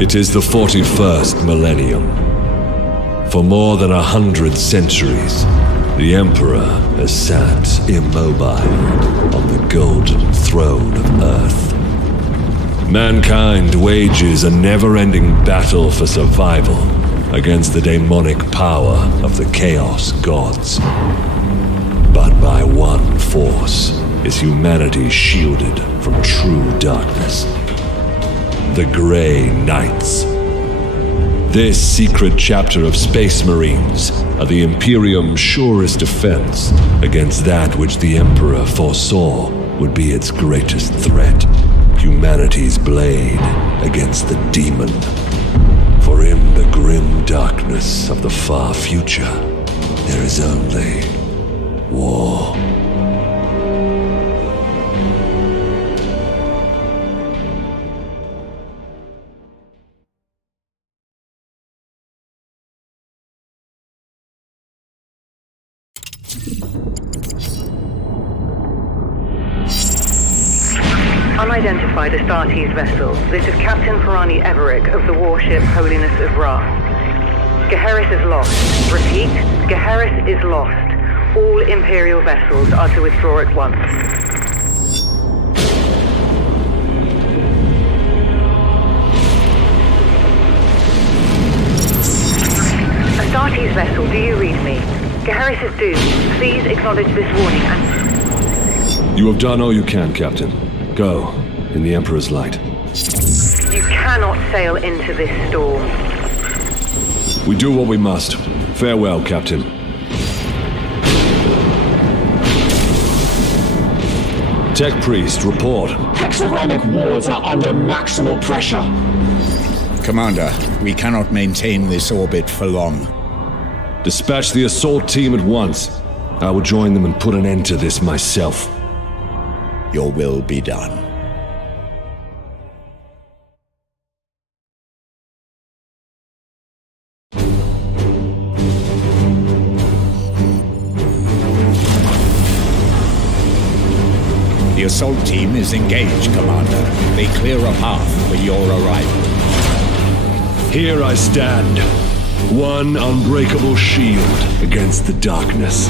It is the 41st millennium. For more than 100 centuries, the Emperor has sat immobile on the golden throne of Earth. Mankind wages a never-ending battle for survival against the demonic power of the Chaos Gods. But by one force is humanity shielded from true darkness. The Grey Knights. This secret chapter of Space Marines are the Imperium's surest defense against that which the Emperor foresaw would be its greatest threat. Humanity's blade against the demon. For in the grim darkness of the far future, there is only war. Unidentified Astartes vessel. This is Captain Pirani Everick of the warship Holiness of Ra. Geheris is lost. Repeat, Geheris is lost. All Imperial vessels are to withdraw at once. Astartes vessel, do you read me? Geheris is doomed. Please acknowledge this warning and... You have done all you can, Captain. Go, in the Emperor's light. You cannot sail into this storm. We do what we must. Farewell, Captain. Tech Priest, report. Hexagramic wards are under maximal pressure. Commander, we cannot maintain this orbit for long. Dispatch the assault team at once. I will join them and put an end to this myself. Your will be done. The assault team is engaged, Commander. They clear a path for your arrival. Here I stand. One unbreakable shield against the darkness.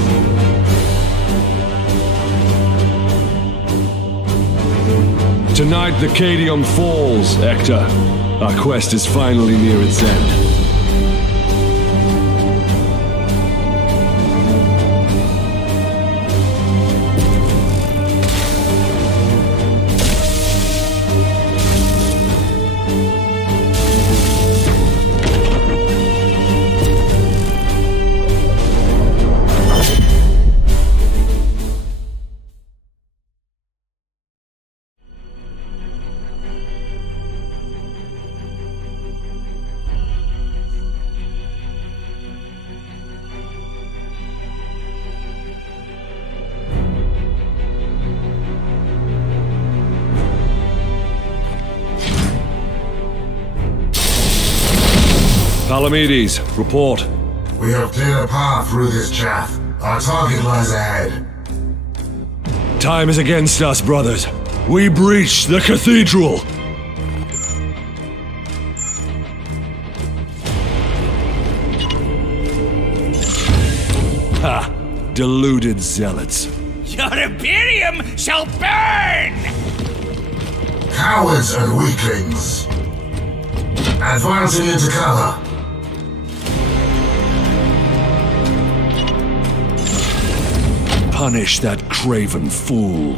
Tonight the Cadium falls, Hector. Our quest is finally near its end. Palamedes, report. We have cleared a path through this chaff. Our target lies ahead. Time is against us, brothers. We breach the cathedral! Ha! Deluded zealots. Your Imperium shall burn! Cowards and weaklings. Advancing into cover. Punish that craven fool.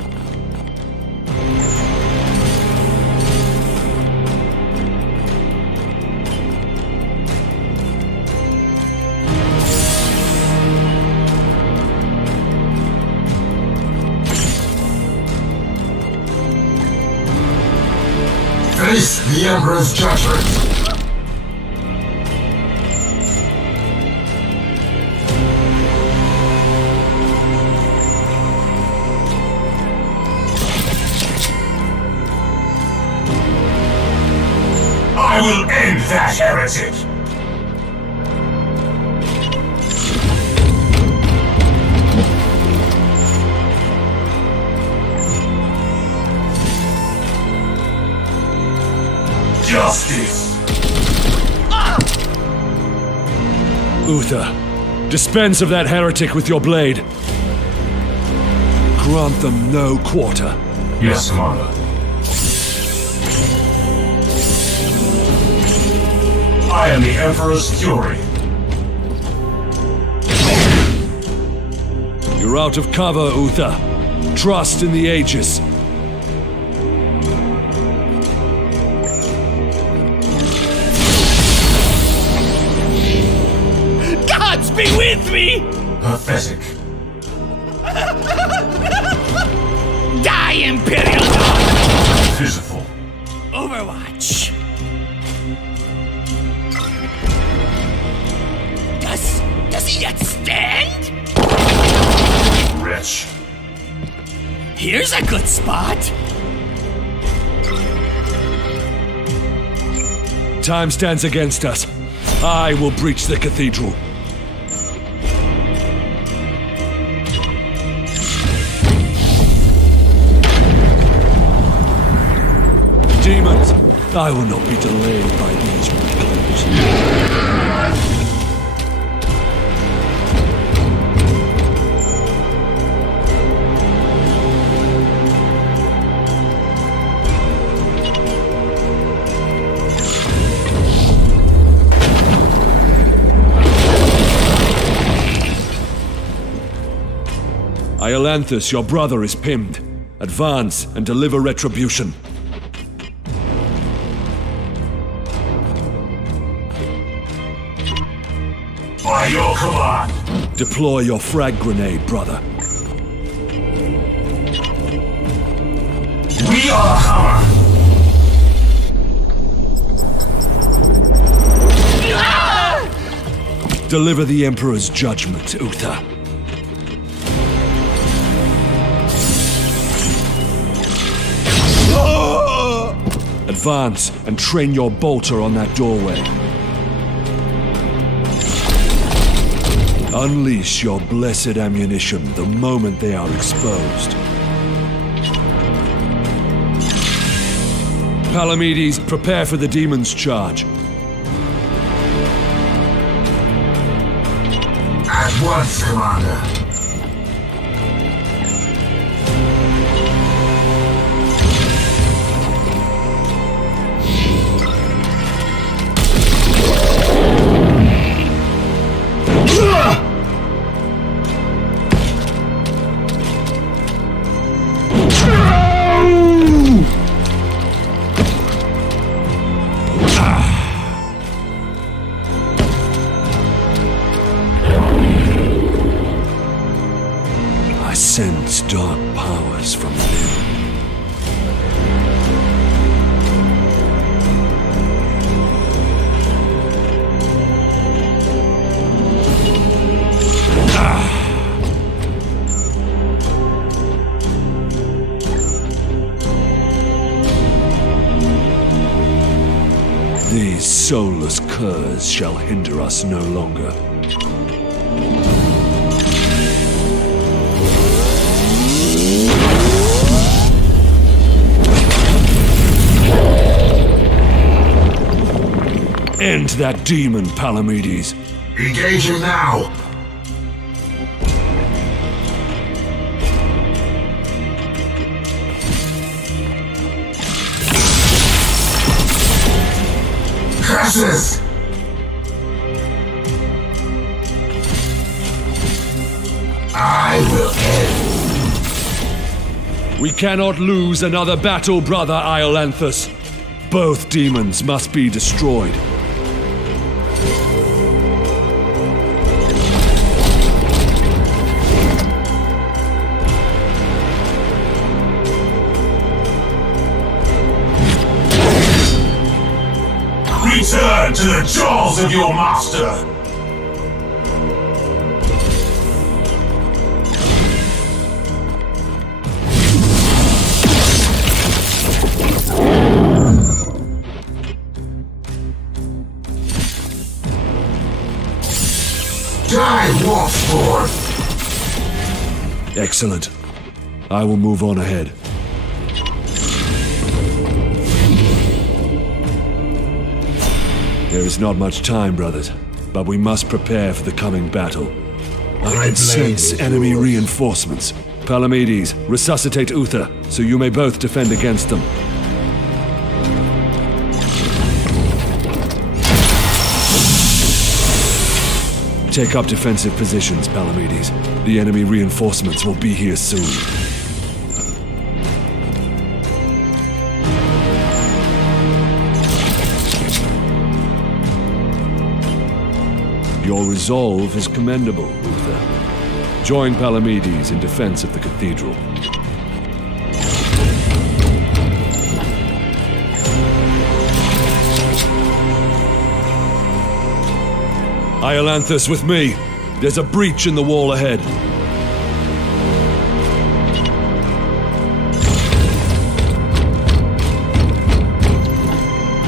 Face the Emperor's judgment. I will end that heretic! Justice! Uther, dispense of that heretic with your blade. Grant them no quarter. Yes, Commander. I am the Emperor's Fury. You're out of cover, Uther. Trust in the Aegis. Gods be with me! Pathetic. Die, Imperial Dog! Pitiful. Overwatch. Does he yet stand? Wretch. Here's a good spot. Time stands against us. I will breach the cathedral. Demons, I will not be delayed by these recluse. Iolanthus, your brother, is pinned. Advance and deliver retribution. By your command. Deploy your frag grenade, brother. We are Hammer. Deliver the Emperor's judgment, Uther. Advance and train your bolter on that doorway. Unleash your blessed ammunition the moment they are exposed. Palamedes, prepare for the demon's charge. At once, Commander. I sense dark powers from within. These soulless curs shall hinder us no longer. End that demon, Palamedes. Engaging now. Curses! I will end. We cannot lose another battle, brother Iolanthus. Both demons must be destroyed. Return to the jaws of your master! Die, Wolfsborn! Excellent. I will move on ahead. There is not much time, brothers. but we must prepare for the coming battle. I My can sense blade enemy is yours. reinforcements. Palamedes, resuscitate Uther, so you may both defend against them. Take up defensive positions, Palamedes. The enemy reinforcements will be here soon. Your resolve is commendable, Uther. Join Palamedes in defense of the cathedral. Iolanthus, with me. There's a breach in the wall ahead.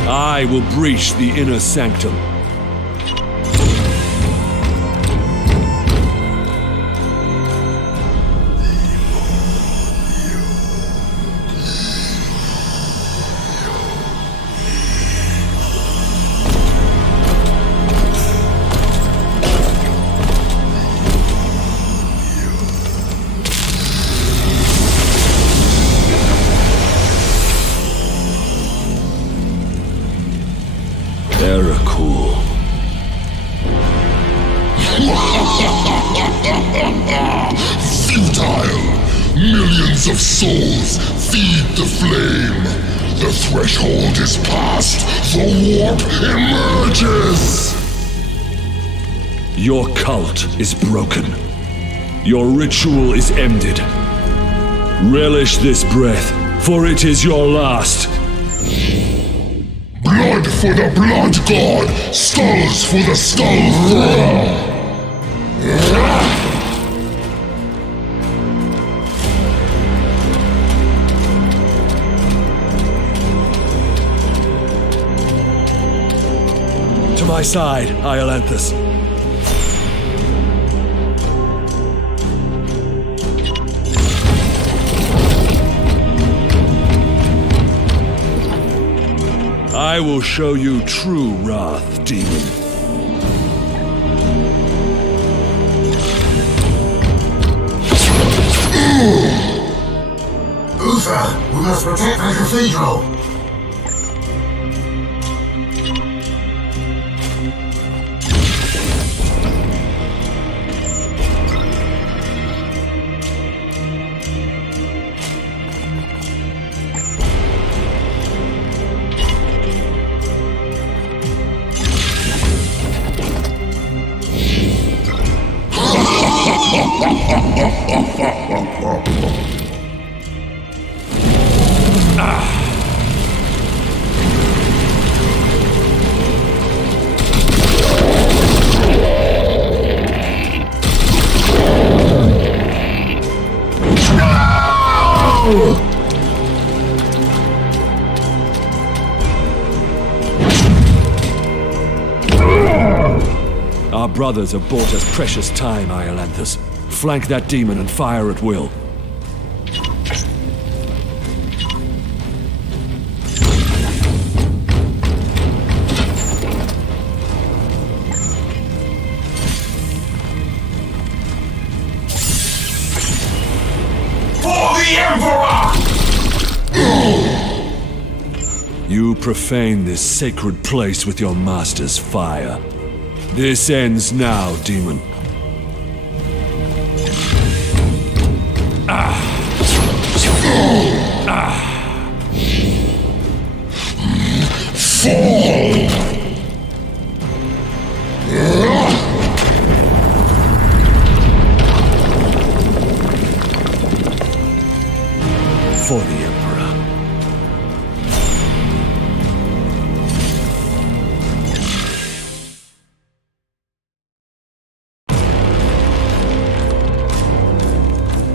I will breach the inner sanctum. Cool. Futile! Millions of souls feed the flame. The threshold is passed. The warp emerges. Your cult is broken. Your ritual is ended. Relish this breath, for it is your last. Blood for the blood god! Skulls for the skull throne! To my side, Iolanthus. I will show you true wrath, demon. Uther, we must protect the cathedral. Our brothers have bought us precious time, Iolanthus. Flank that demon and fire at will. For the Emperor! You profane this sacred place with your master's fire. This ends now, demon. For the Emperor.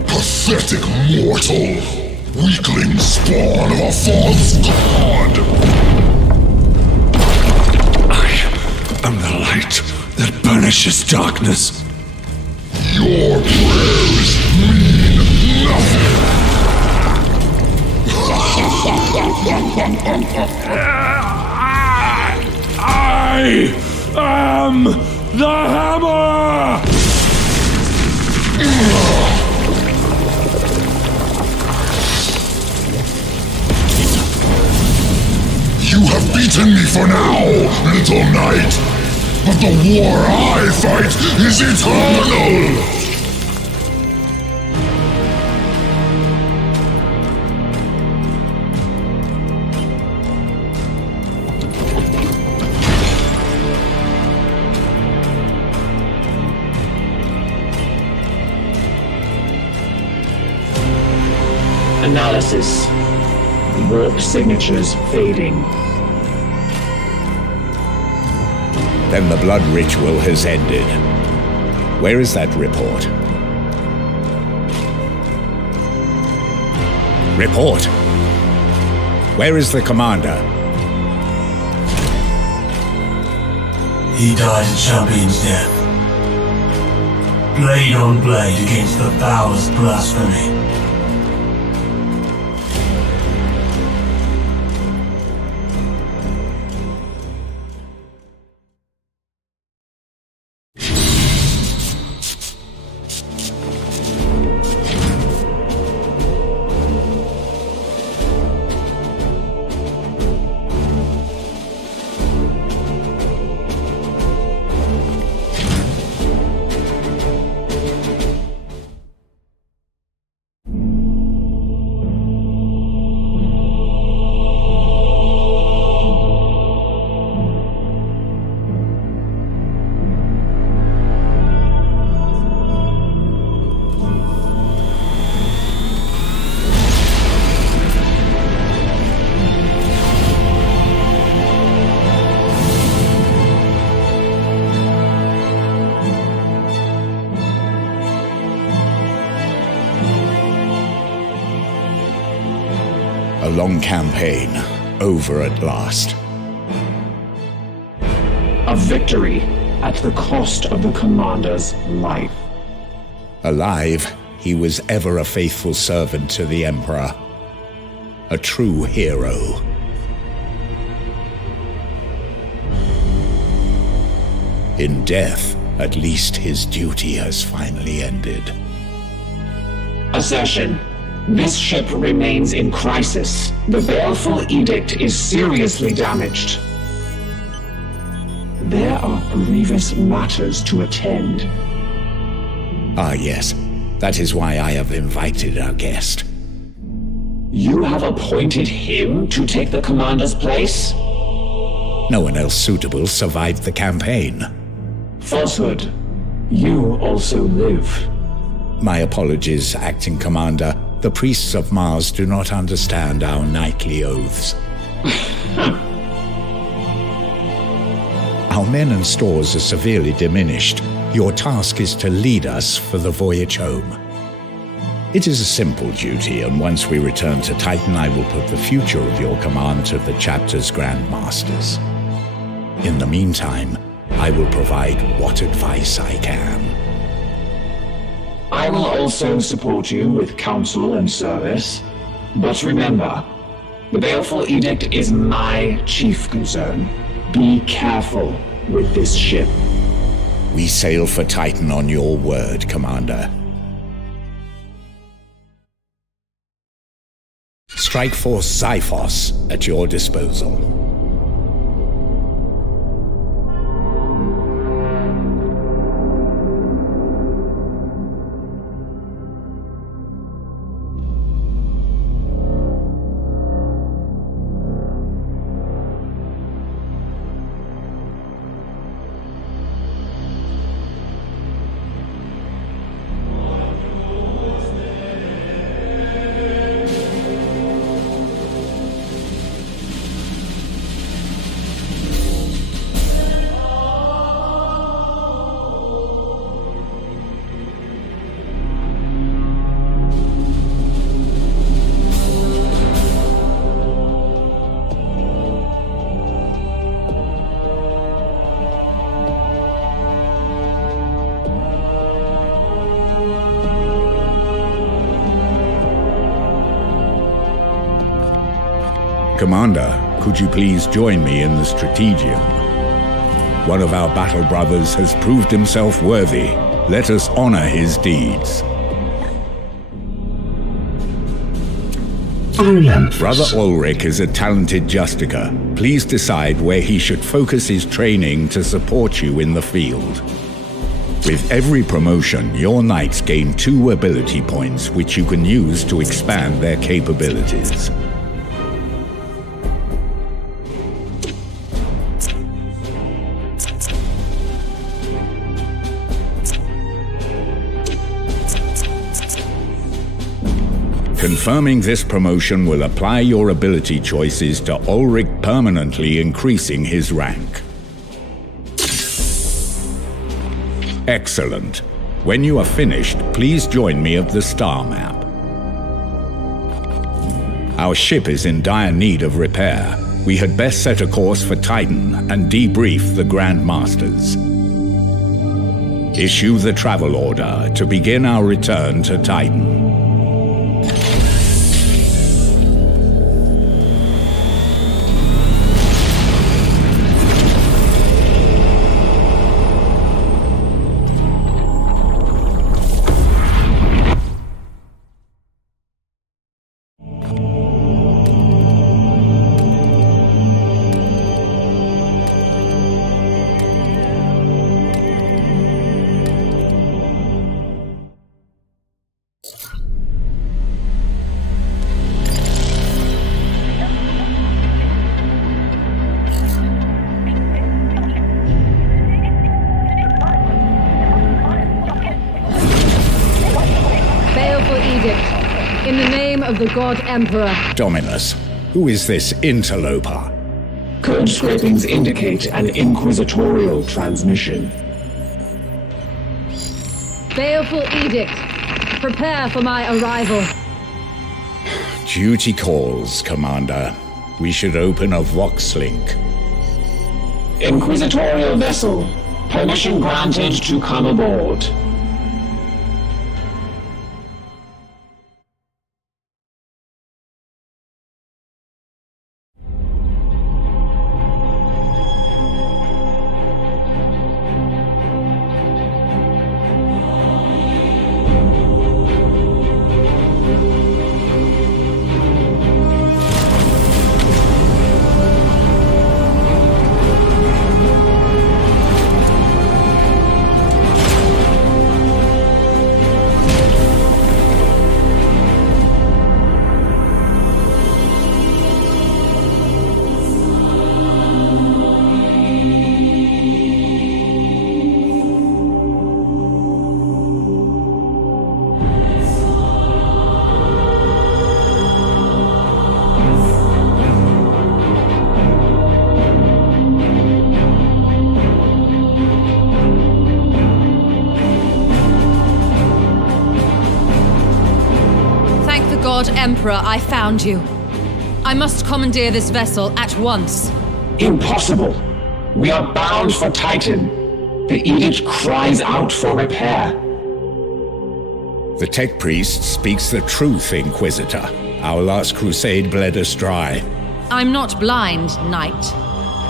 Pathetic mortal! Weakling spawn of a false god! I am the light that banishes darkness. Your prayers mean nothing! I am the hammer! You have beaten me for now, little knight. But the war I fight is eternal! Analysis. Warp signatures fading. Then the blood ritual has ended. Where is that report? Report! Where is the commander? He died a champion's death. Blade on blade against the foulest blasphemy. A long campaign, over at last. A victory at the cost of the commander's life. Alive, he was ever a faithful servant to the Emperor. A true hero. In death, at least his duty has finally ended. Assertion. This ship remains in crisis. The baleful edict is seriously damaged. There are grievous matters to attend. Ah, yes. That is why I have invited our guest. You have appointed him to take the commander's place? No one else suitable survived the campaign. Falsehood. You also live. My apologies, Acting Commander. The priests of Mars do not understand our knightly oaths. Our men and stores are severely diminished. Your task is to lead us for the voyage home. It is a simple duty, and once we return to Titan, I will put the future of your command to the chapter's Grand Masters. In the meantime, I will provide what advice I can. I will also support you with counsel and service. But remember, the baleful edict is my chief concern. Be careful with this ship. We sail for Titan on your word, Commander. Strike Force Xiphos at your disposal. Commander, could you please join me in the Strategium? One of our battle brothers has proved himself worthy. Let us honor his deeds. Brother Ulrich is a talented justicer. Please decide where he should focus his training to support you in the field. With every promotion, your knights gain 2 ability points, which you can use to expand their capabilities. Confirming this promotion will apply your ability choices to Ulrich, permanently increasing his rank. Excellent. When you are finished, please join me at the star map. Our ship is in dire need of repair. We had best set a course for Titan and debrief the Grand Masters. Issue the travel order to begin our return to Titan. In the name of the God Emperor. Dominus, who is this interloper? Code scrapings indicate an inquisitorial transmission. Baleful edict. Prepare for my arrival. Duty calls, Commander. We should open a Vox link. Inquisitorial vessel. Permission granted to come aboard. God Emperor, I found you. I must commandeer this vessel at once. Impossible! We are bound for Titan. The edict cries out for repair. The Tech Priest speaks the truth, Inquisitor. Our last crusade bled us dry. I'm not blind, Knight.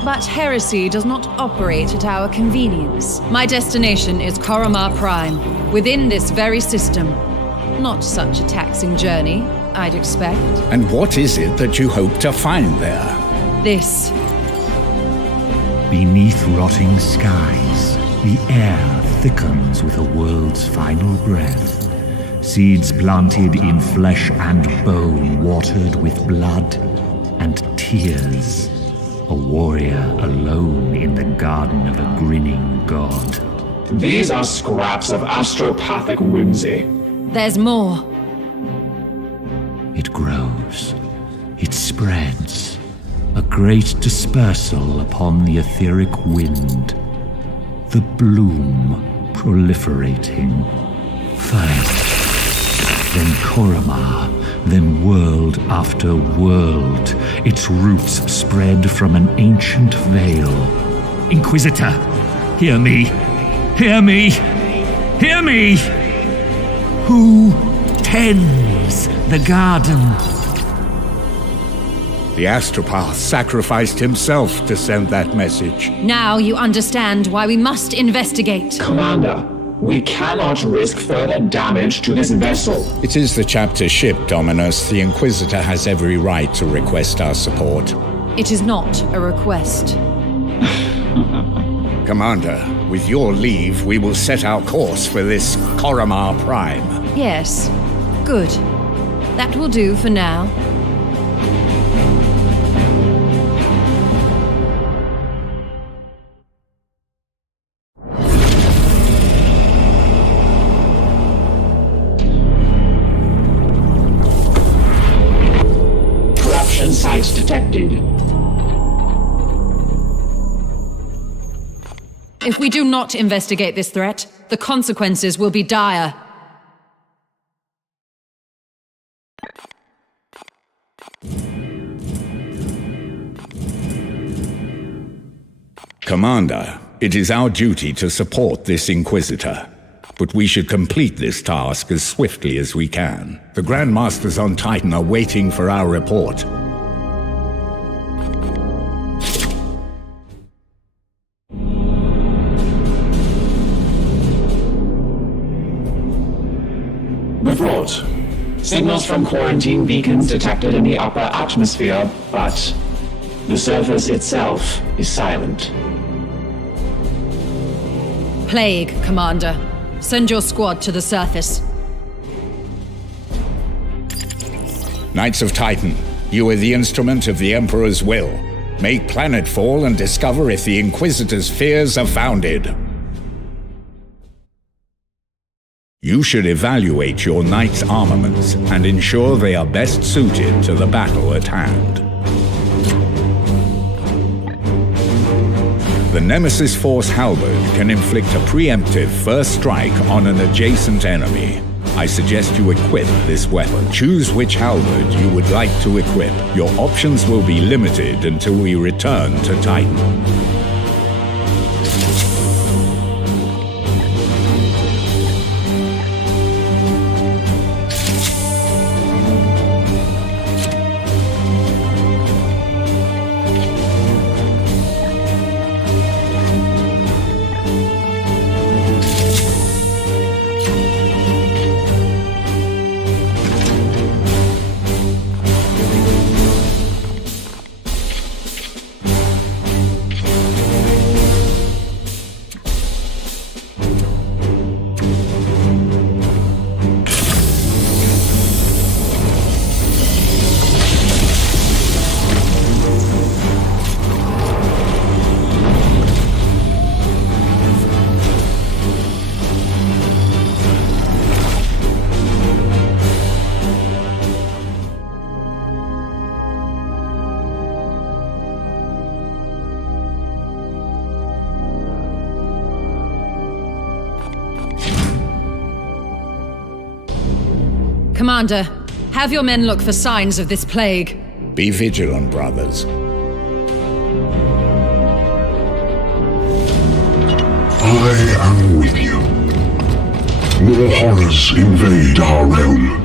But heresy does not operate at our convenience. My destination is Koromar Prime, within this very system. Not such a taxing journey, I'd expect. And what is it that you hope to find there? This. Beneath rotting skies, the air thickens with a world's final breath. Seeds planted in flesh and bone, watered with blood and tears. A warrior alone in the garden of a grinning god. These are scraps of astropathic whimsy. There's more. It grows. It spreads. A great dispersal upon the etheric wind. The bloom proliferating. First, then Koromar, then world after world. Its roots spread from an ancient veil. Inquisitor, hear me! Hear me! Hear me! Who tends the garden? The astropath sacrificed himself to send that message. Now you understand why we must investigate. Commander, we cannot risk further damage to this vessel. It is the chapter ship, Dominus. The Inquisitor has every right to request our support. It is not a request. Commander, with your leave, we will set our course for this Koromar Prime. Yes. Good. That will do for now. Corruption sites detected. If we do not investigate this threat, the consequences will be dire. Commander, it is our duty to support this Inquisitor. But we should complete this task as swiftly as we can. The Grandmasters on Titan are waiting for our report. Report. Signals from quarantine beacons detected in the upper atmosphere, but the surface itself is silent. Plague, Commander. Send your squad to the surface. Knights of Titan, you are the instrument of the Emperor's will. Make planetfall and discover if the Inquisitor's fears are founded. You should evaluate your Knights' armaments and ensure they are best suited to the battle at hand. The Nemesis Force Halberd can inflict a preemptive first strike on an adjacent enemy. I suggest you equip this weapon. Choose which halberd you would like to equip. Your options will be limited until we return to Titan. Commander, have your men look for signs of this plague. Be vigilant, brothers. I am with you. More horrors invade our realm.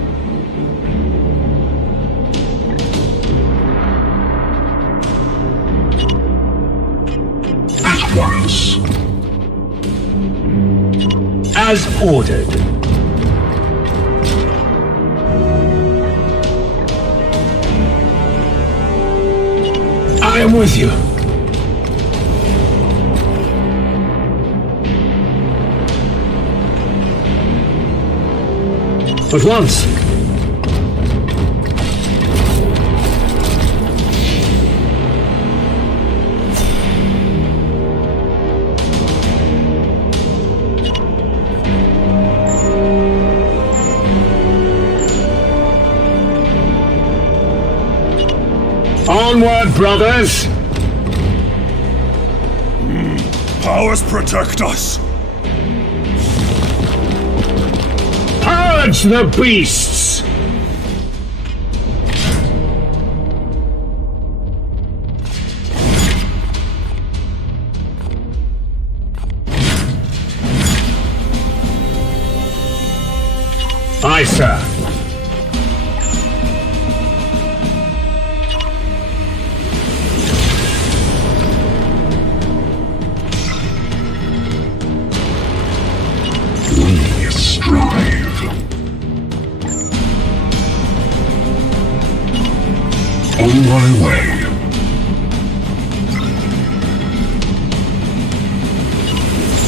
At once. As ordered. I am with you. At once. Onward, brothers! Powers protect us! Purge the beasts! Aye, sir.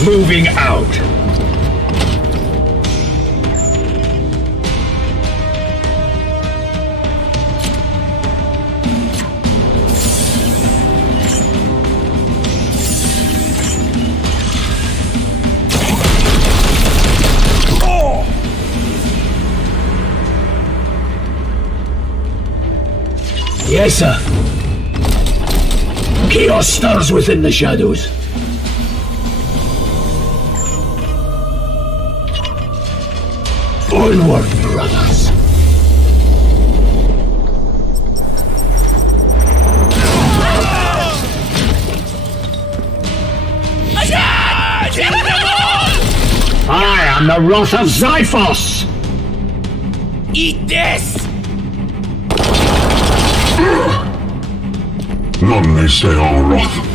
Moving out. Yes, sir. Chaos stirs within the shadows. Onward, brothers. I am the wrath of Xiphos! Eat this! None may stay our wrath.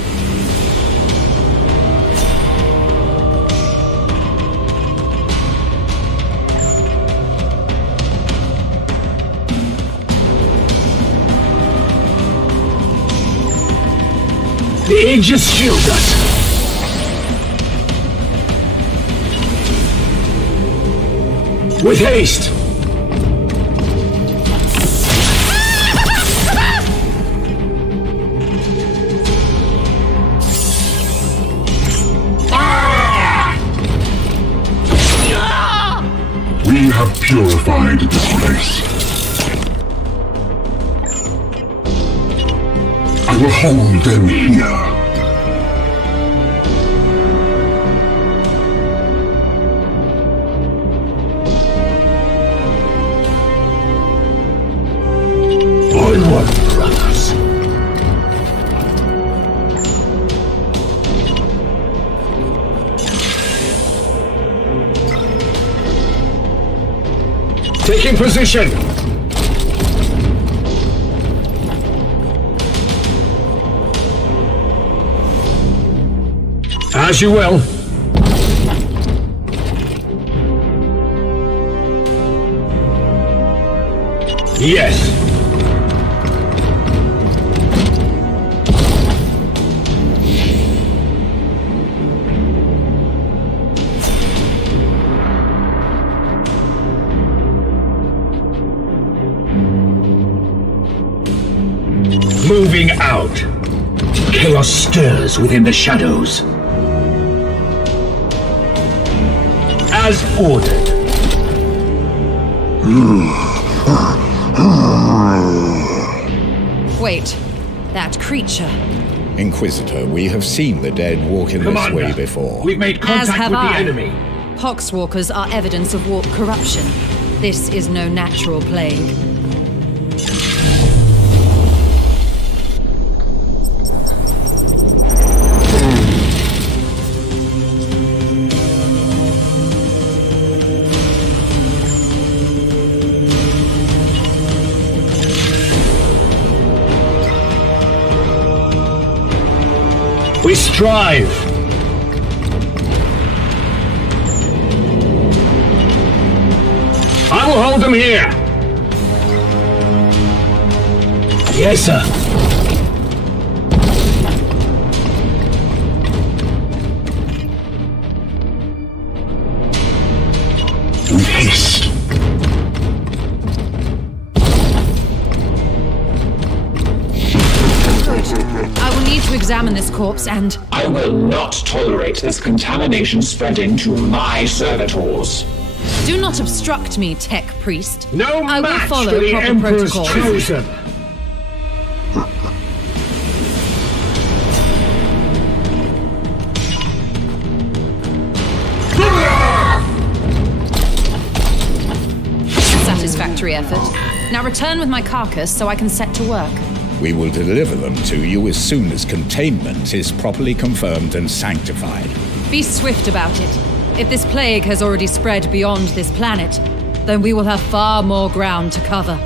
The ages shield us. With haste. We have purified this place. I will hold them here. Onward, brothers. Taking position. As you will. Yes. Moving out. Chaos stirs within the shadows. As ordered. Wait, that creature. Inquisitor, we have seen the dead walk in this way before. We've made contact with the enemy. Poxwalkers are evidence of warp corruption. This is no natural plague. We strive. I will hold them here. Yes, sir. With haste. I will need to examine this corpse and... I will not tolerate this contamination spreading to my servitors. Do not obstruct me, tech priest. No I will match follow for the proper Emperor's protocols. chosen. Satisfactory effort. Now return with my carcass so I can set to work. We will deliver them to you as soon as containment is properly confirmed and sanctified. Be swift about it. If this plague has already spread beyond this planet, then we will have far more ground to cover.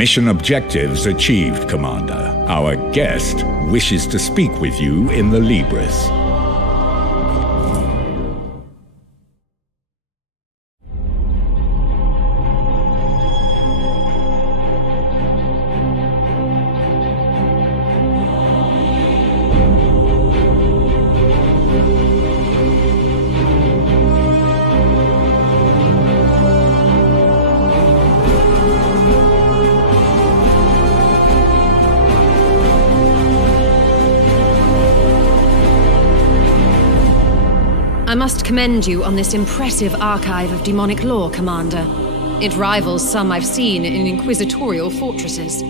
Mission objectives achieved, Commander. Our guest wishes to speak with you in the Libris. I must commend you on this impressive archive of demonic lore, Commander. It rivals some I've seen in inquisitorial fortresses.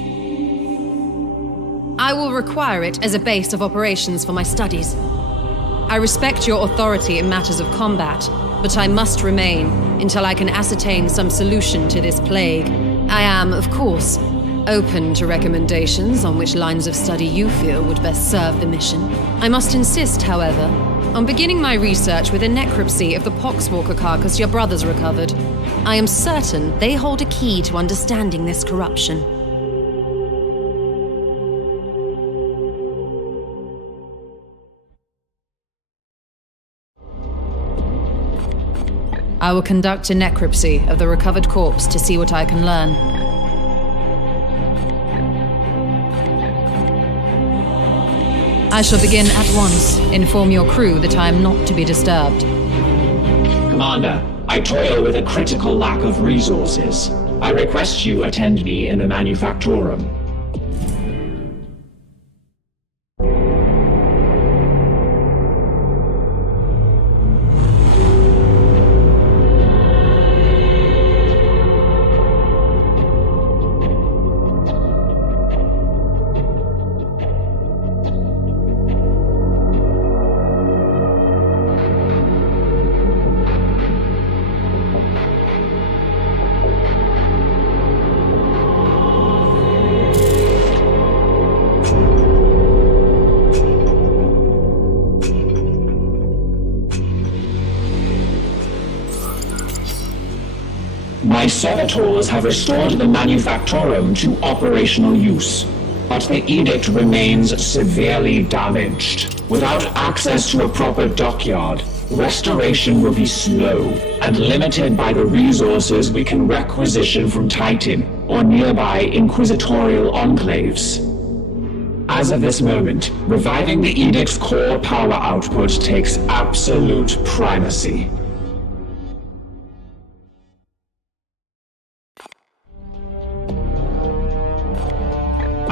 I will require it as a base of operations for my studies. I respect your authority in matters of combat, but I must remain until I can ascertain some solution to this plague. I am, of course, open to recommendations on which lines of study you feel would best serve the mission. I must insist, however, on beginning my research with a necropsy of the Poxwalker carcass your brothers recovered. I am certain they hold a key to understanding this corruption. I will conduct a necropsy of the recovered corpse to see what I can learn. I shall begin at once. Inform your crew that I am not to be disturbed. Commander, I toil with a critical lack of resources. I request you attend me in the Manufactorum. My servitors have restored the Manufactorum to operational use, but the edict remains severely damaged. Without access to a proper dockyard, restoration will be slow and limited by the resources we can requisition from Titan or nearby inquisitorial enclaves. As of this moment, reviving the edict's core power output takes absolute primacy.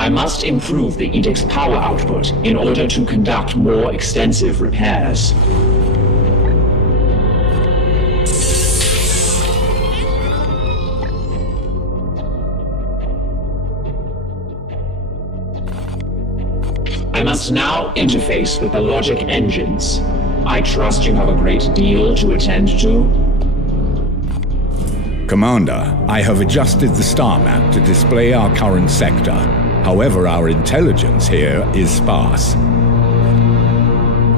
I must improve the edict's power output in order to conduct more extensive repairs. I must now interface with the logic engines. I trust you have a great deal to attend to. Commander, I have adjusted the star map to display our current sector. However, our intelligence here is sparse.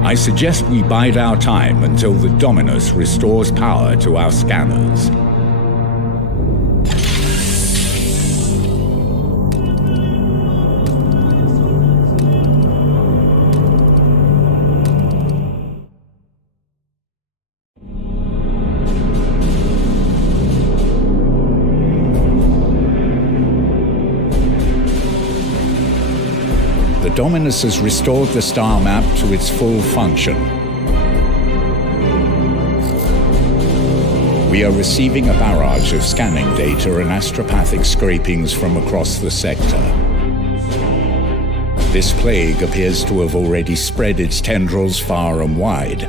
I suggest we bide our time until the Dominus restores power to our scanners. The Dominus has restored the star map to its full function. We are receiving a barrage of scanning data and astropathic scrapings from across the sector. This plague appears to have already spread its tendrils far and wide.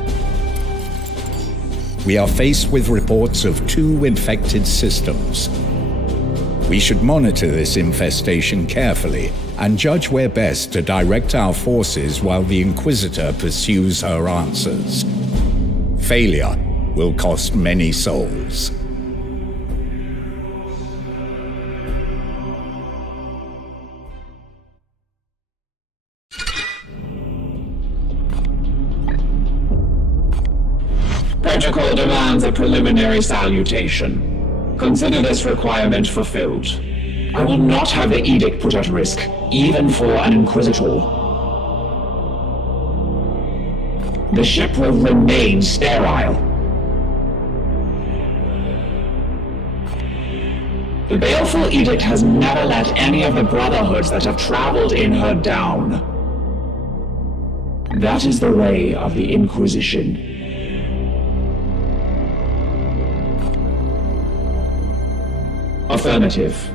We are faced with reports of 2 infected systems. We should monitor this infestation carefully and judge where best to direct our forces while the Inquisitor pursues her answers. Failure will cost many souls. Protocol demands a preliminary salutation. Consider this requirement fulfilled. I will not have the edict put at risk, even for an Inquisitor. The ship will remain sterile. The baleful edict has never let any of the brotherhoods that have traveled in her down. That is the way of the Inquisition. Affirmative.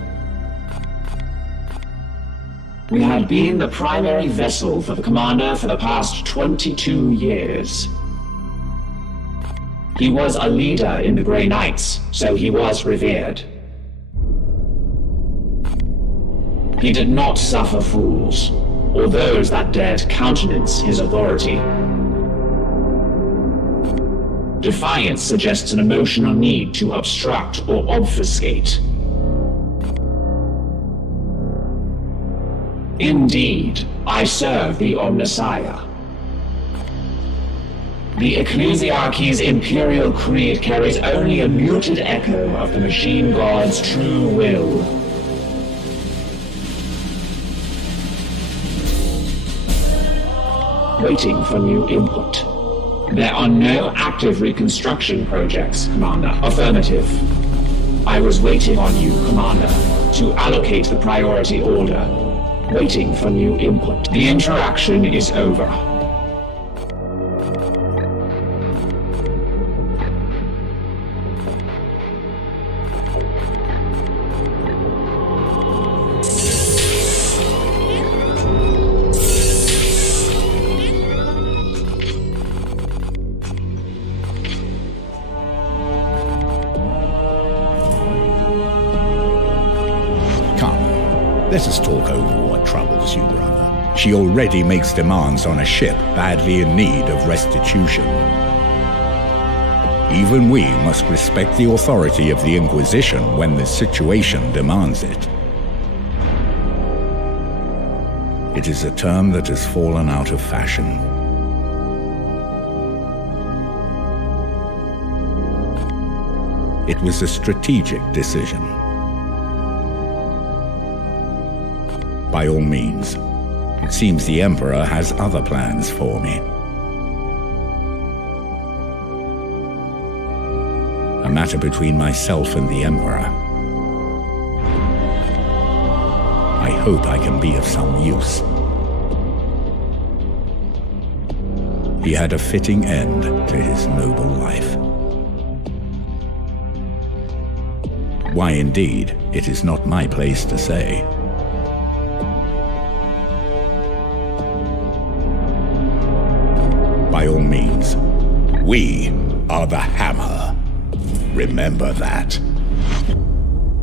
We had been the primary vessel for the Commander for the past 22 years. He was a leader in the Grey Knights, so he was revered. He did not suffer fools, or those that dared countenance his authority. Defiance suggests an emotional need to obstruct or obfuscate. Indeed, I serve the Omnissiah. The Ecclesiarchy's Imperial Creed carries only a muted echo of the Machine God's true will. Waiting for new input. There are no active reconstruction projects, Commander. Affirmative. I was waiting on you, Commander, to allocate the priority order. Waiting for new input. The interaction is over. Let us talk over what troubles you, brother. She already makes demands on a ship badly in need of restitution. Even we must respect the authority of the Inquisition when the situation demands it. It is a term that has fallen out of fashion. It was a strategic decision. By all means, it seems the Emperor has other plans for me. A matter between myself and the Emperor. I hope I can be of some use. He had a fitting end to his noble life. Why indeed, it is not my place to say. By all means, we are the Hammer. Remember that.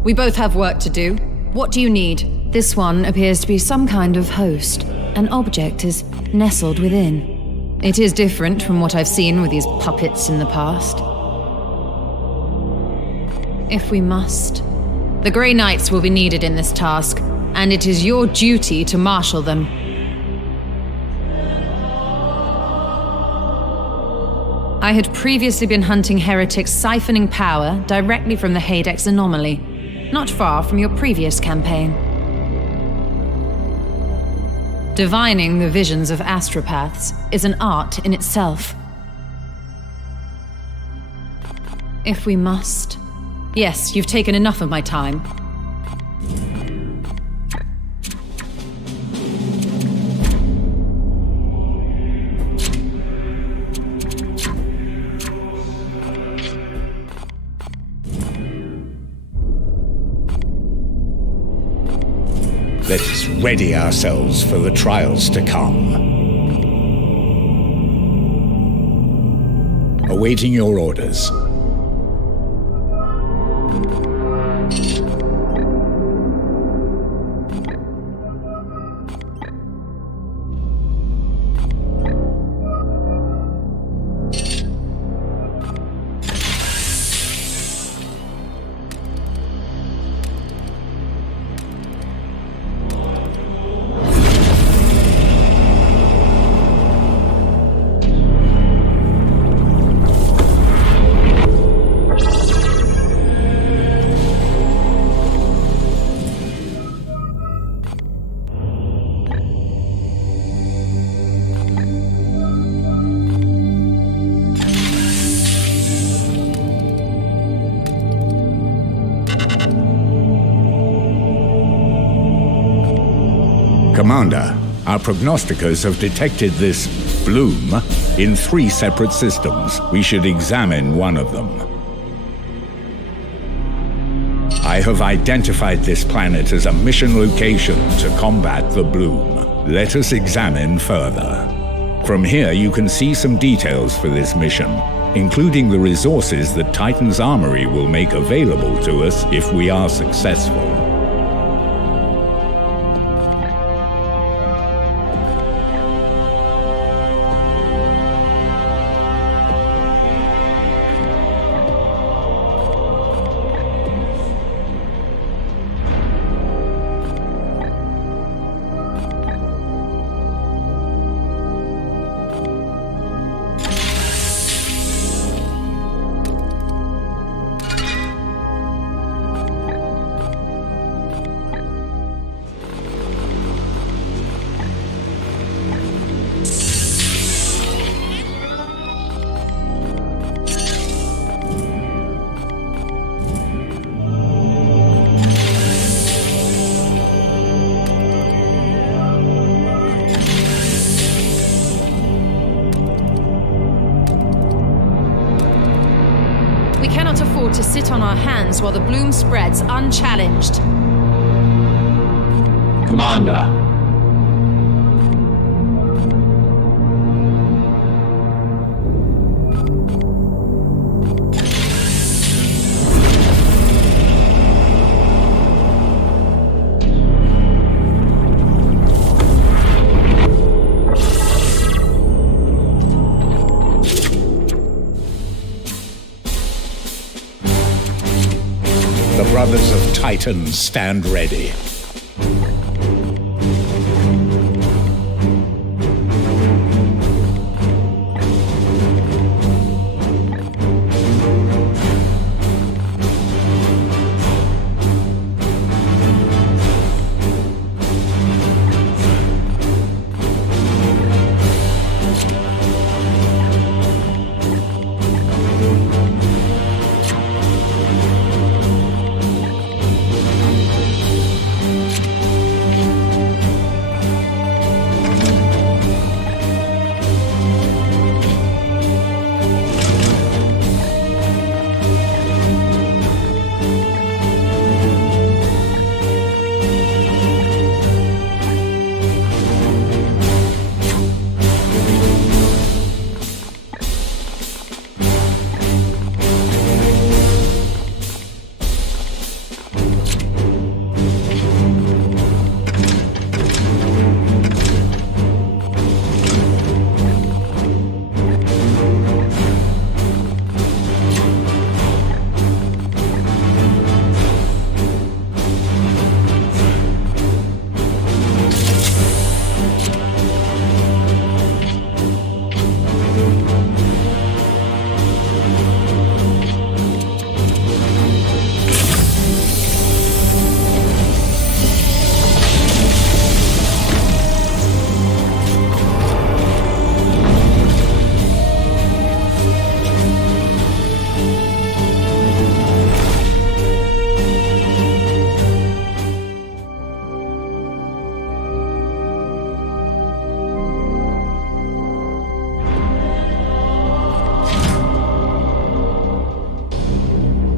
We both have work to do. What do you need? This one appears to be some kind of host. An object is nestled within. It is different from what I've seen with these puppets in the past. If we must. The Grey Knights will be needed in this task, and it is your duty to marshal them. I had previously been hunting heretics siphoning power directly from the Hadex anomaly, not far from your previous campaign. Divining the visions of astropaths is an art in itself. If we must. Yes, you've taken enough of my time. Let us ready ourselves for the trials to come. Awaiting your orders. Commander, our prognosticators have detected this bloom in 3 separate systems. We should examine one of them. I have identified this planet as a mission location to combat the bloom. Let us examine further. From here you can see some details for this mission, including the resources that Titan's Armory will make available to us if we are successful. To sit on our hands while the bloom spreads unchallenged. Commander. Brothers of Titan, stand ready.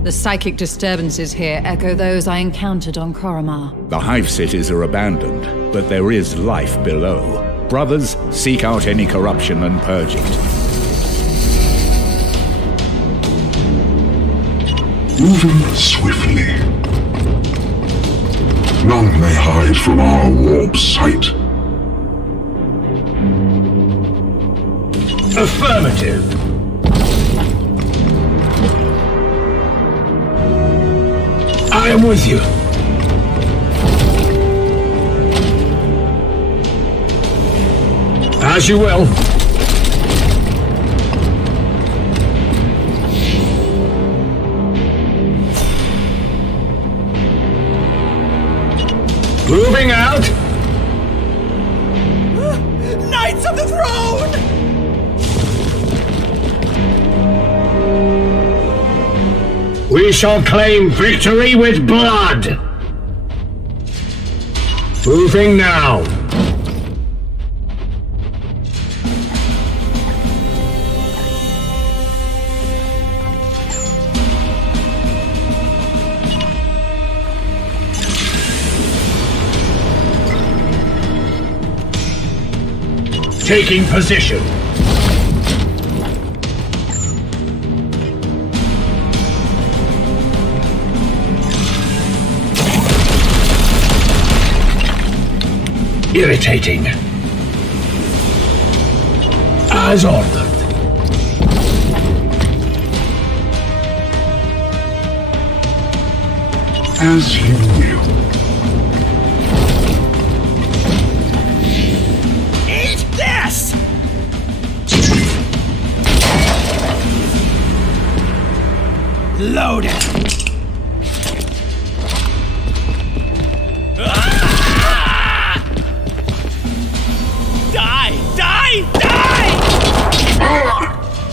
The psychic disturbances here echo those I encountered on Koromar. The hive cities are abandoned, but there is life below. Brothers, seek out any corruption and purge it. Moving swiftly. None may hide from our warp sight. Affirmative. I am with you. As you will. Moving out. Knights of the Throne! We shall claim victory with blood! Moving now! Taking position. Irritating. As ordered. As you will. Eat this! Load it! Ah! Die! Die! Die!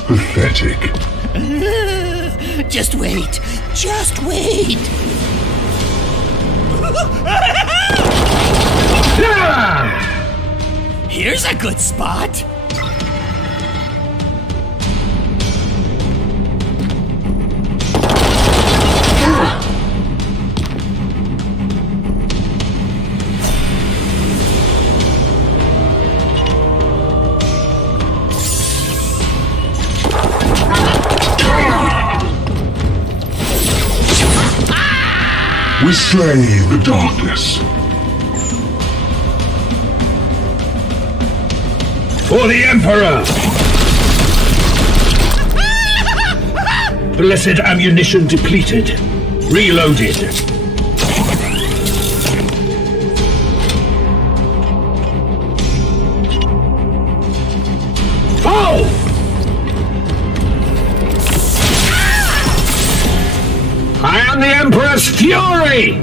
Pathetic. Just wait. Just wait. Here's a good spot. We slay the darkness. For the Emperor! Blessed ammunition depleted. Reloaded. Oh! I am the Emperor's fury!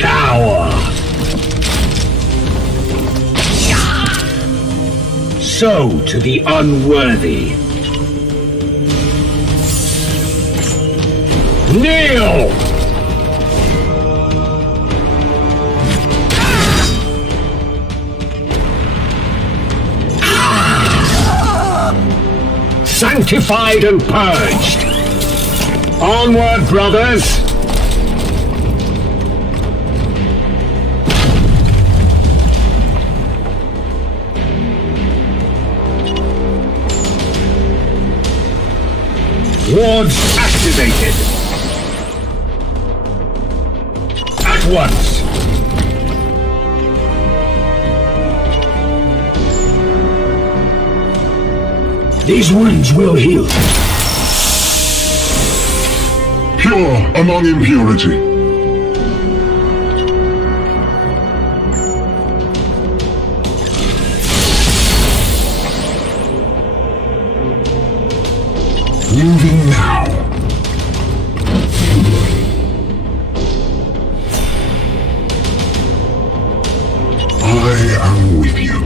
Cower! So to the unworthy. Kneel! Sanctified and purged. Onward, brothers! Wards activated. At once. These wounds will heal. Pure among impurity. Moving now. I am with you.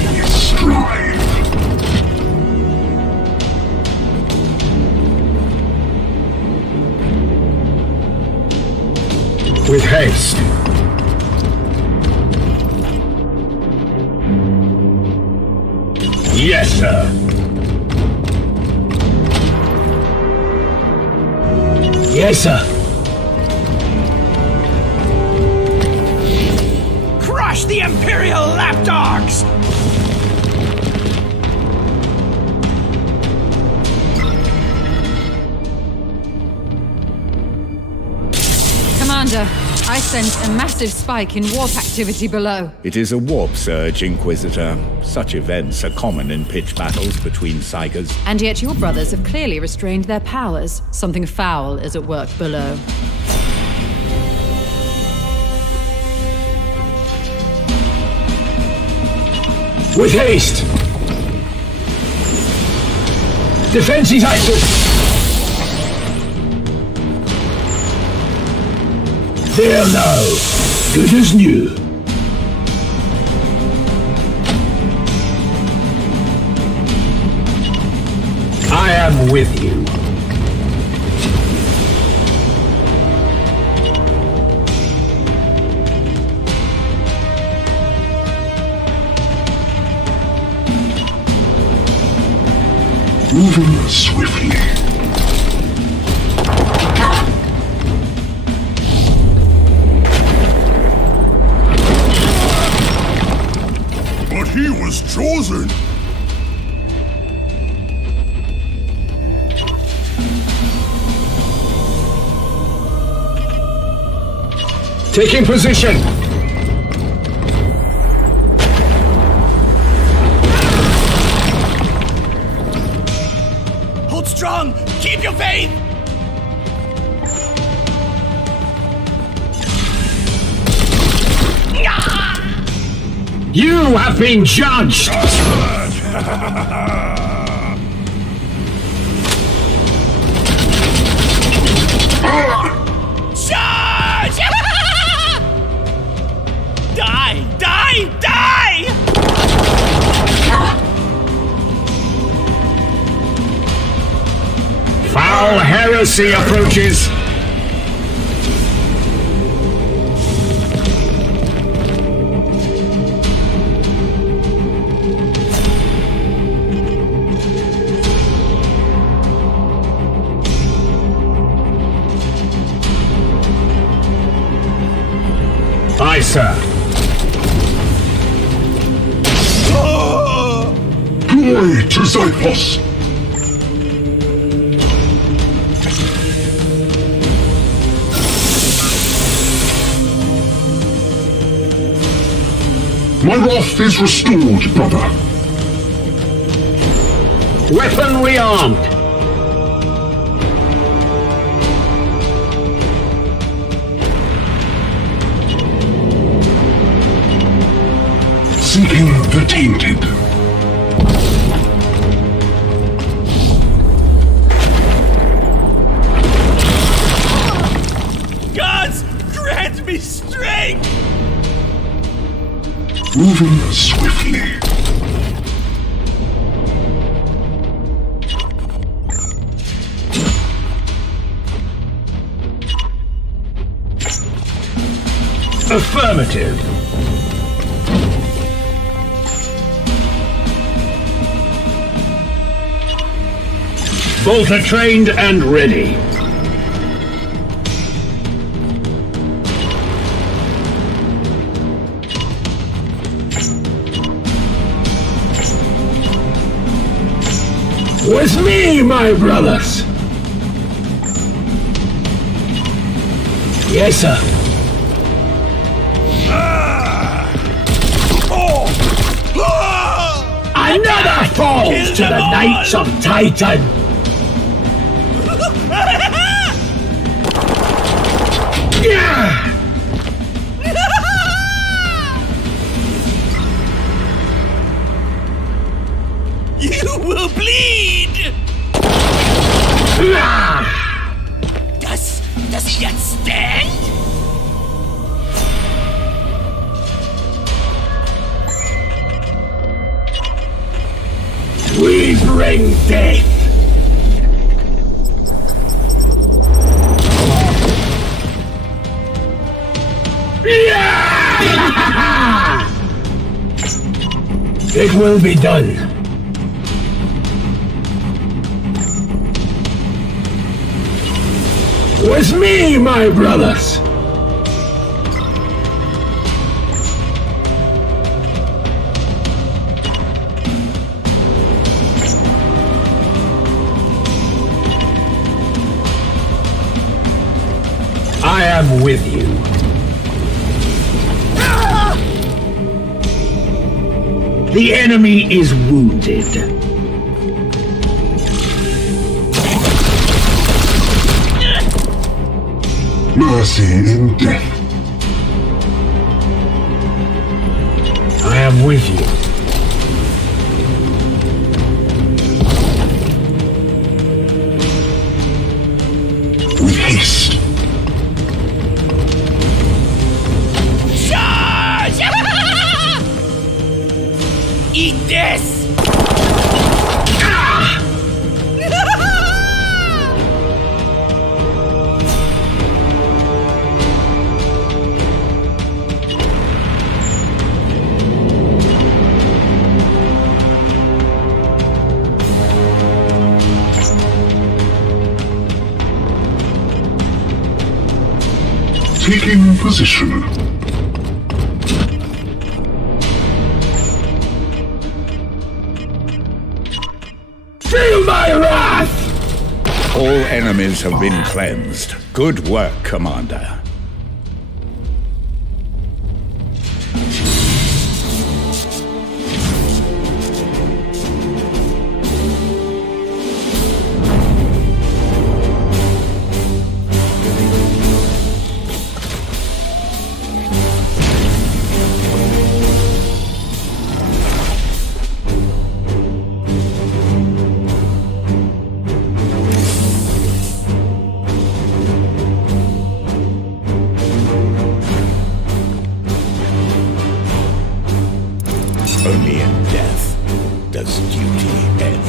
We strive. With haste. Yes, sir. Yes, sir. Crush the Imperial lapdogs! Commander, I sense a massive spike in warp activity below. It is a warp surge, Inquisitor. Such events are common in pitched battles between Psychers. And yet your brothers have clearly restrained their powers. Something foul is at work below. With haste! Defense is active! There now. Good as new. I am with you. Moving swiftly. But he was chosen. Taking position! Hold strong! Keep your faith! You have been judged! Charge! Die! Die! Die! Foul heresy approaches! Aye, sir. Glory to Xyphos! My wrath is restored, brother. Weapon rearmed. Seeking the tainted. Gods, grant me strength! Moving swiftly. Affirmative. Bolter trained and ready. With me, my brothers! Yes, sir. Another falls to the Knights of Titan! You will bleed! Does he yet stand? We bring death! It will be done. With me, my brothers! I am with you. The enemy is wounded. Mercy in death. I am with you. With haste. Charge! Eat this! Taking position. Feel my wrath! All enemies have been cleansed. Good work, Commander. Only in death does duty end.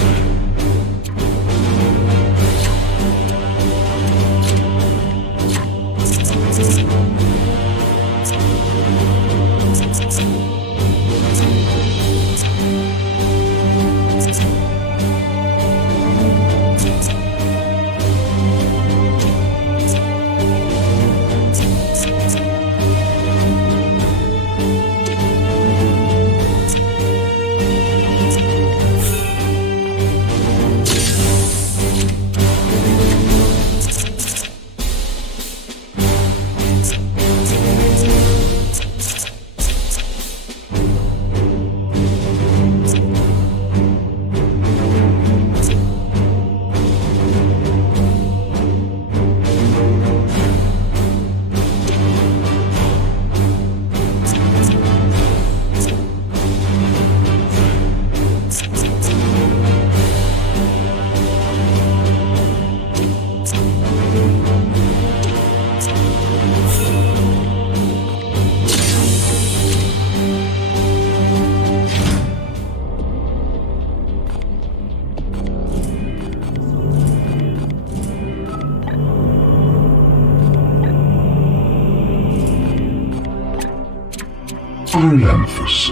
Ilanthus.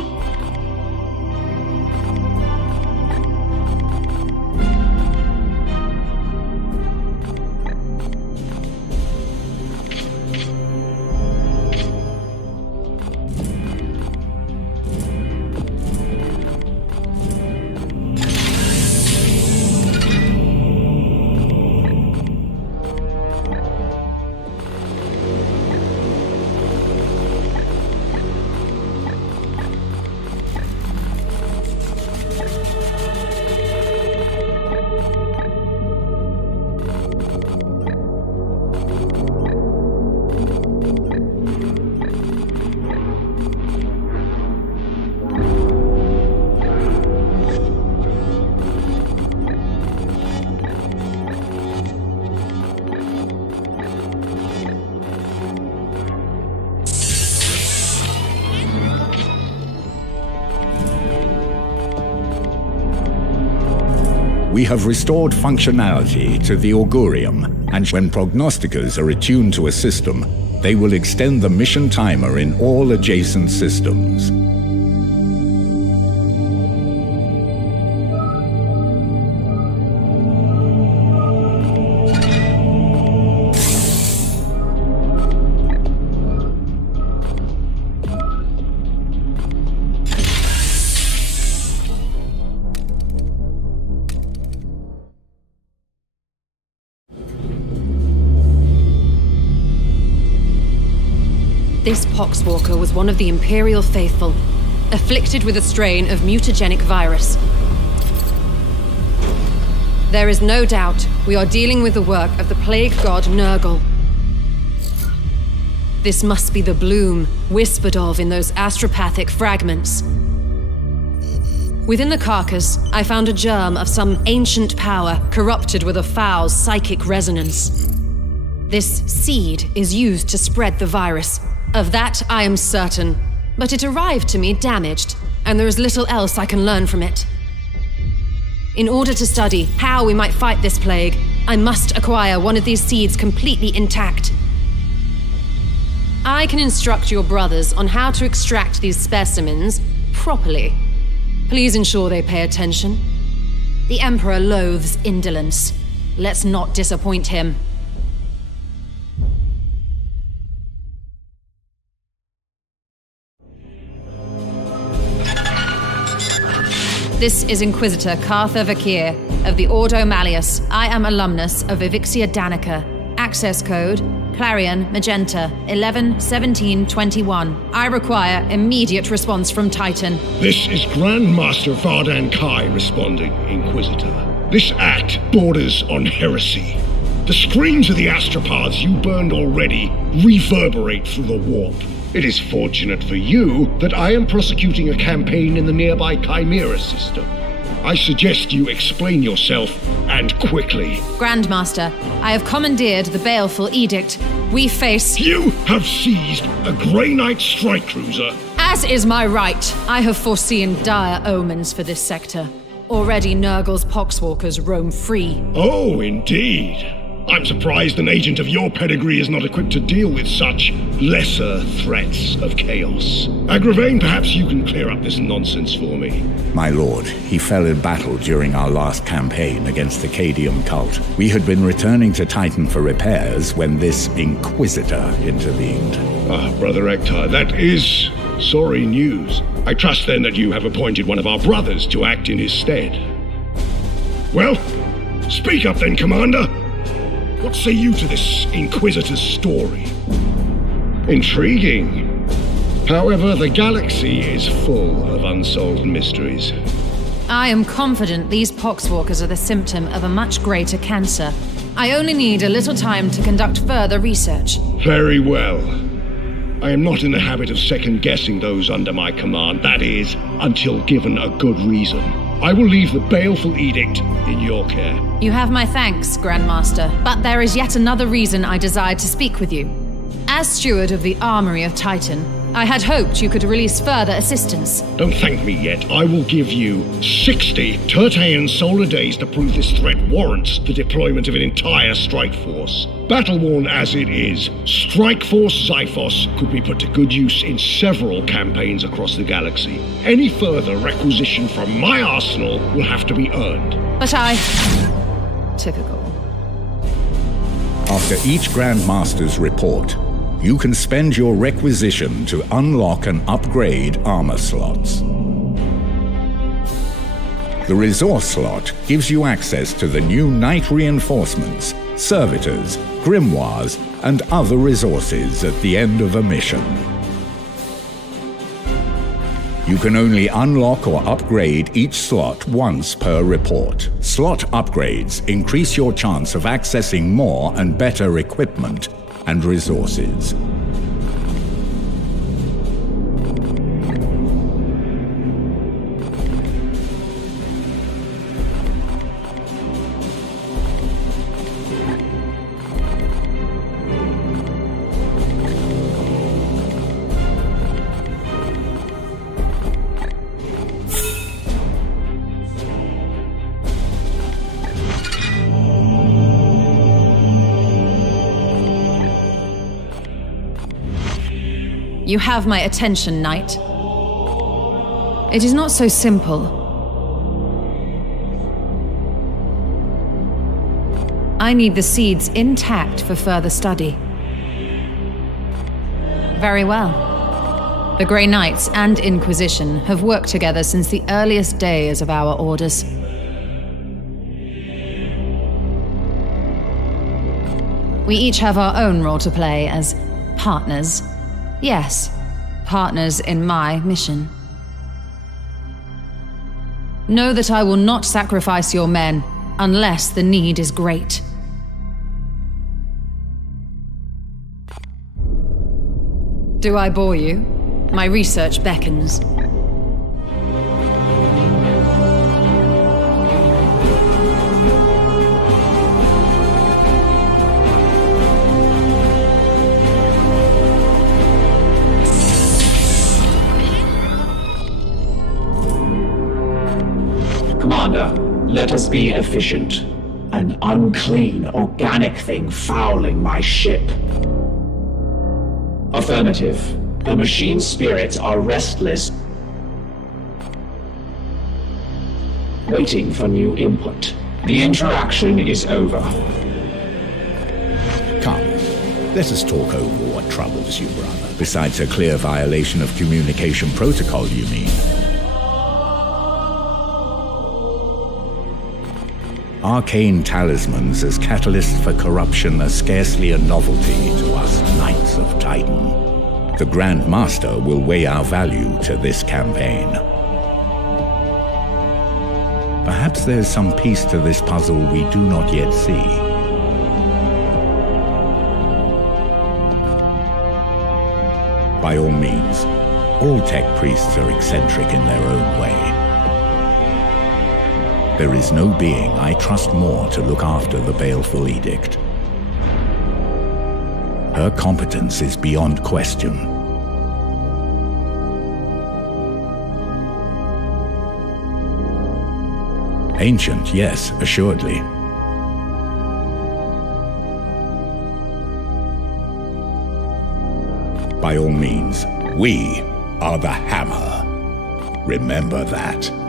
We have restored functionality to the Augurium, and when prognosticators are attuned to a system, they will extend the mission timer in all adjacent systems. This Poxwalker was one of the Imperial faithful, afflicted with a strain of mutagenic virus. There is no doubt we are dealing with the work of the plague god Nurgle. This must be the bloom whispered of in those astropathic fragments. Within the carcass, I found a germ of some ancient power corrupted with a foul psychic resonance. This seed is used to spread the virus. Of that, I am certain. But it arrived to me damaged, and there is little else I can learn from it. In order to study how we might fight this plague, I must acquire one of these seeds completely intact. I can instruct your brothers on how to extract these specimens properly. Please ensure they pay attention. The Emperor loathes indolence. Let's not disappoint him. This is Inquisitor Cartha Vakir of the Ordo Malleus. I am alumnus of Evixia Danica. Access code Clarion Magenta 111721. I require immediate response from Titan. This is Grandmaster Vardan Kai responding, Inquisitor. This act borders on heresy. The screams of the astropods you burned already reverberate through the warp. It is fortunate for you that I am prosecuting a campaign in the nearby Chimera system. I suggest you explain yourself, and quickly. Grandmaster, I have commandeered the baleful edict. We face... You have seized a Grey Knight strike cruiser. As is my right. I have foreseen dire omens for this sector. Already Nurgle's poxwalkers roam free. Oh, indeed. I'm surprised an agent of your pedigree is not equipped to deal with such lesser threats of chaos. Agravain, perhaps you can clear up this nonsense for me. My lord, he fell in battle during our last campaign against the Cadium cult. We had been returning to Titan for repairs when this Inquisitor intervened. Ah, Brother Ektar, that is sorry news. I trust then that you have appointed one of our brothers to act in his stead. Well, speak up then, Commander. What say you to this Inquisitor's story? Intriguing. However, the galaxy is full of unsolved mysteries. I am confident these poxwalkers are the symptom of a much greater cancer. I only need a little time to conduct further research. Very well. I am not in the habit of second-guessing those under my command, that is, until given a good reason. I will leave the baleful edict in your care. You have my thanks, Grandmaster, but there is yet another reason I desired to speak with you. As steward of the Armory of Titan, I had hoped you could release further assistance. Don't thank me yet. I will give you 60 Tertean solar days to prove this threat warrants the deployment of an entire strike force. Battle-worn as it is, Strike Force Xiphos could be put to good use in several campaigns across the galaxy. Any further requisition from my arsenal will have to be earned. But Typical. After each Grandmaster's report, you can spend your requisition to unlock and upgrade armor slots. The resource slot gives you access to the new Knight reinforcements, servitors, grimoires, and other resources at the end of a mission. You can only unlock or upgrade each slot once per report. Slot upgrades increase your chance of accessing more and better equipment and resources. You have my attention, Knight. It is not so simple. I need the seeds intact for further study. Very well. The Grey Knights and Inquisition have worked together since the earliest days of our orders. We each have our own role to play as partners. Yes, partners in my mission. Know that I will not sacrifice your men unless the need is great. Do I bore you? My research beckons. Commander, let us be efficient. An unclean, organic thing fouling my ship. Affirmative. The machine spirits are restless, waiting for new input. The interaction is over. Come, let us talk over what troubles you, brother. Besides a clear violation of communication protocol, you mean? Arcane talismans as catalysts for corruption are scarcely a novelty to us Knights of Titan. The Grand Master will weigh our value to this campaign. Perhaps there's some piece to this puzzle we do not yet see. By all means, all tech priests are eccentric in their own way. There is no being I trust more to look after the Baleful Edict. Her competence is beyond question. Ancient, yes, assuredly. By all means, we are the Hammer. Remember that.